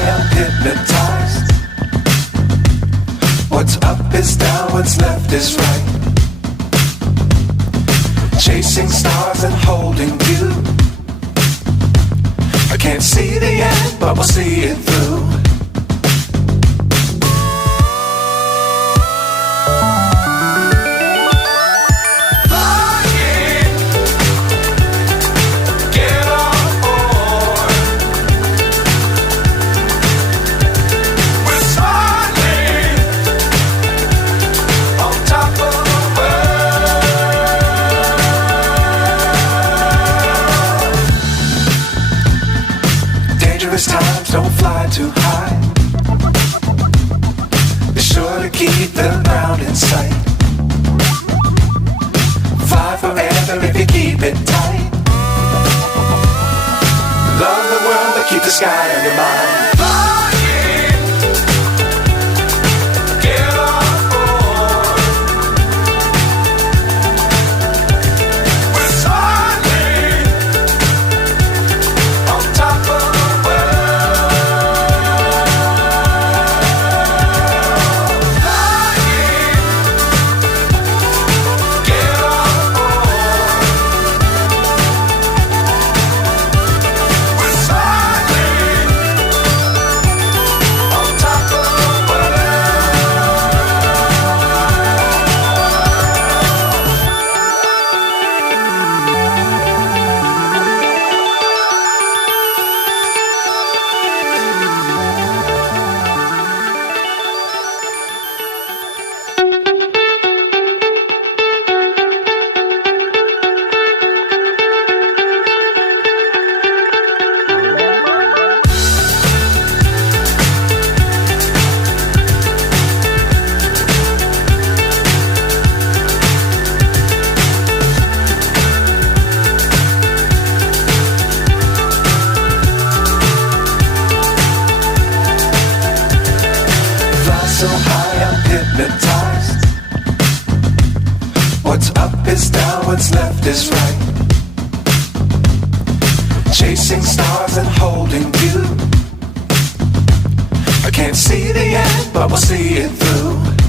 high, I'm hypnotized. What's up is down, what's left is right. Chasing stars and holding you. I can't see the end, but we'll see it through. Times don't fly too high. Be sure to keep the ground in sight. Fly forever if you keep it tight. Love the world but keep the sky on your mind. So high, I'm hypnotized. What's up is down, what's left is right. Chasing stars and holding you. I can't see the end, but we'll see it through.